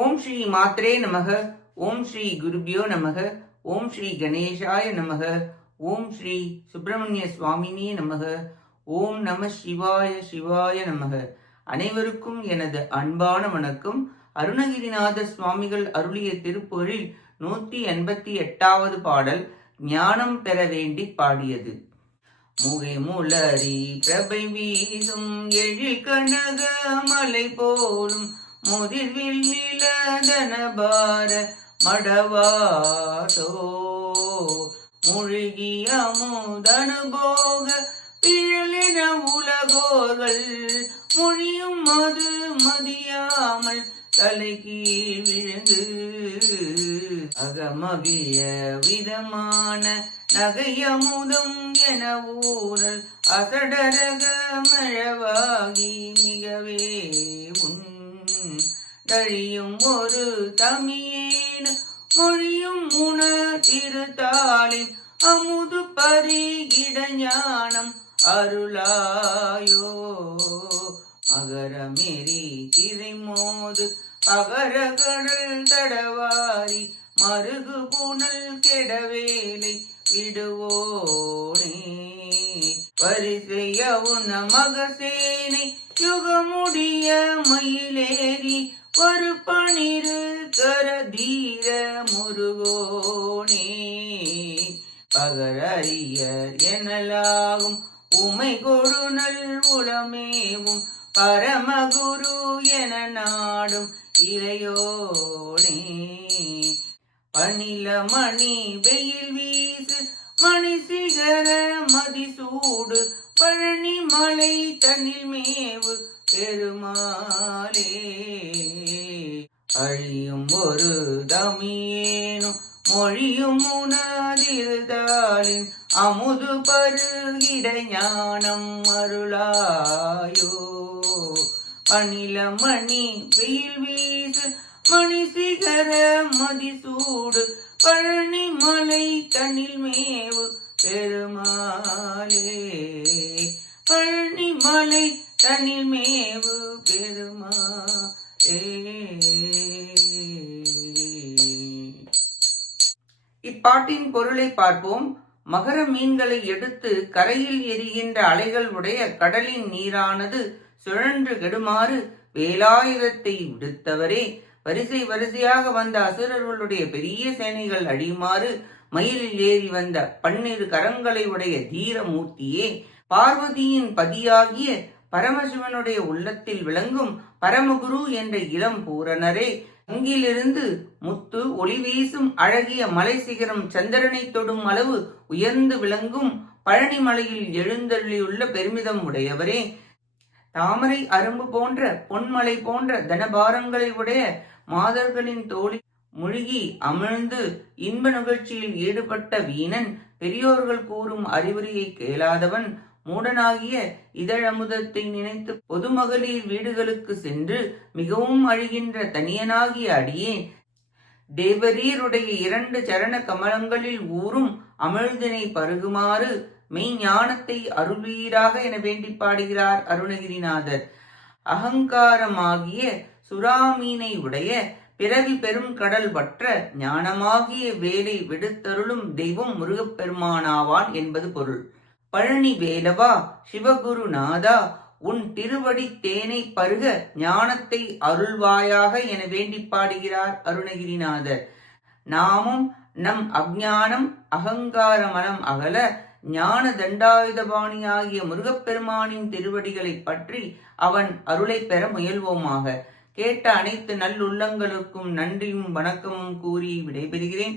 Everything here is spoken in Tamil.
ஓம் ஸ்ரீ மாத்ரே நமக ஓம் ஸ்ரீ குருபியோ நமக ஓம் ஸ்ரீ கணேஷாய நமக ஓம் ஸ்ரீ சுப்பிரமணிய சுவாமினே நமக ஓம் நம சிவாய சிவாய நமக. அனைவருக்கும் எனது அன்பான வணக்கம். அருணகிரிநாத சுவாமிகள் அருளிய திருப்புகழில் நூத்தி எண்பத்தி எட்டாவது பாடல் ஞானம் பெற வேண்டி பாடியது. முகை முலரி பிரபை வீசும் எழில் கனக மலை போலும் முதிர்வில் நிலதனபார மடவாதோ. முழுகிய முதனுபோக பிழலின உலகோர்கள் மொழியும் மது மதியாமல் தலை விழுந்து அகமகிய விதமான நகையமுதம் என ஊரல் அசடரக மழவாகி மிகவே உன் தழியும் ஒரு தமியேன் மொழியும் உண திருத்தாளின் அமுது பரிகிட ஞானம் அருளாயோ. மகரமெறி திரைமோது பகரகடல் தடவாரி மருகு புனல் கெடவேலை விடுவோனே. வரிசைய உன மகசேனை யுகமுடிய மயிலேறி ஒரு பணிரு கரதீர முருகோனே பகரறியர் எனலாகும். உமை கொடுநல் உளமேவும் பரமகுரு என நாடும் இளையோனே பணில மணி வெயில் வீசு மணி சிகர மதிசூடு பழனி மலை தன்னில் மேவு பெருமாளே. அழியும் ஒரு தமியேனும் மொழியும் உணர்ந்தாலின் அமுது பருகிட ஞானம் அருளாயோ. பணில மணி வெயில் வீசு மணி சிகர மதிசூடு பழனி மலை தன்னில் மேவு பெருமாளே. பழனி மலை தன்னில் மேவு பெருமாளே. இப்பாட்டின் பொருளை பார்ப்போம். மகர மீன்களை எடுத்து கரையில் எரிகின்ற அலைகள் உடைய கடலின் நீரானது சுழன்று கெடுமாறு வேலாயுதத்தை விடுத்தவரே. வரிசை வரிசையாக வந்த அசுரர்களுடைய பெரிய சேனைகள் அழியுமாறு மயிலில் ஏறி வந்த பன்னிரு கரங்களை உடைய தீரமூர்த்தியே பார்வதியின் பதியாகிய பரமசிவனுடைய உள்ளத்தில் விளங்கும் பரமகுரு என்ற இளம் பூரணரே அங்கிலிருந்து முத்து ஒளி வீசும் அழகிய மலை சிகரம் சந்திரனை தொடும் அளவு உயர்ந்து விளங்கும் பழனி மலையில் எழுந்தள்ளியுள்ள பெருமிதம் உடையவரே. தாமரை அரும்பு போன்ற பொன்மலை போன்ற தனபாரங்களை உடைய மாதர்களின் தோழி முழுகி அமிழ்ந்து இன்ப நிகழ்ச்சியில் ஈடுபட்ட வீணன் பெரியோர்கள் கூறும் அறிவுரையை கேளாதவன் மூடனாகிய இதழமுதத்தை நினைத்து பொதுமகளிர் வீடுகளுக்கு சென்று மிகவும் அழிகின்ற தனியனாகிய அடியேன் தேவரீருடைய இரண்டு சரண கமலங்களில் ஊறும் அமிழ்தினை பருகுமாறு மெய்ஞானத்தை அருள்வீராக என வேண்டி பாடுகிறார் அருணகிரிநாதர். அகங்காரமாகிய சுறாமீனை உடைய பிறவி பெரும் கடல் வற்ற ஞானமாகிய வேலை விடுத்தருளும் தெய்வம் முருகப்பெருமானாவான் என்பது பொருள். பழனி வேலவா சிவகுருநாதா உன் திருவடி தேனை பருக ஞானத்தை அருள்வாயாக என வேண்டி பாடுகிறார் அருணகிரிநாதர். நாமும் நம் அஜானம் அகங்கார மனம் அகல ஞான தண்டாயுதபாணியாகிய முருகப்பெருமானின் திருவடிகளை பற்றி அவன் அருளை பெற முயல்வோமாக. கேட்ட அனைத்து நல்லுள்ளங்களுக்கும் நன்றியும் வணக்கமும் கூறி விடைபெறுகிறேன்.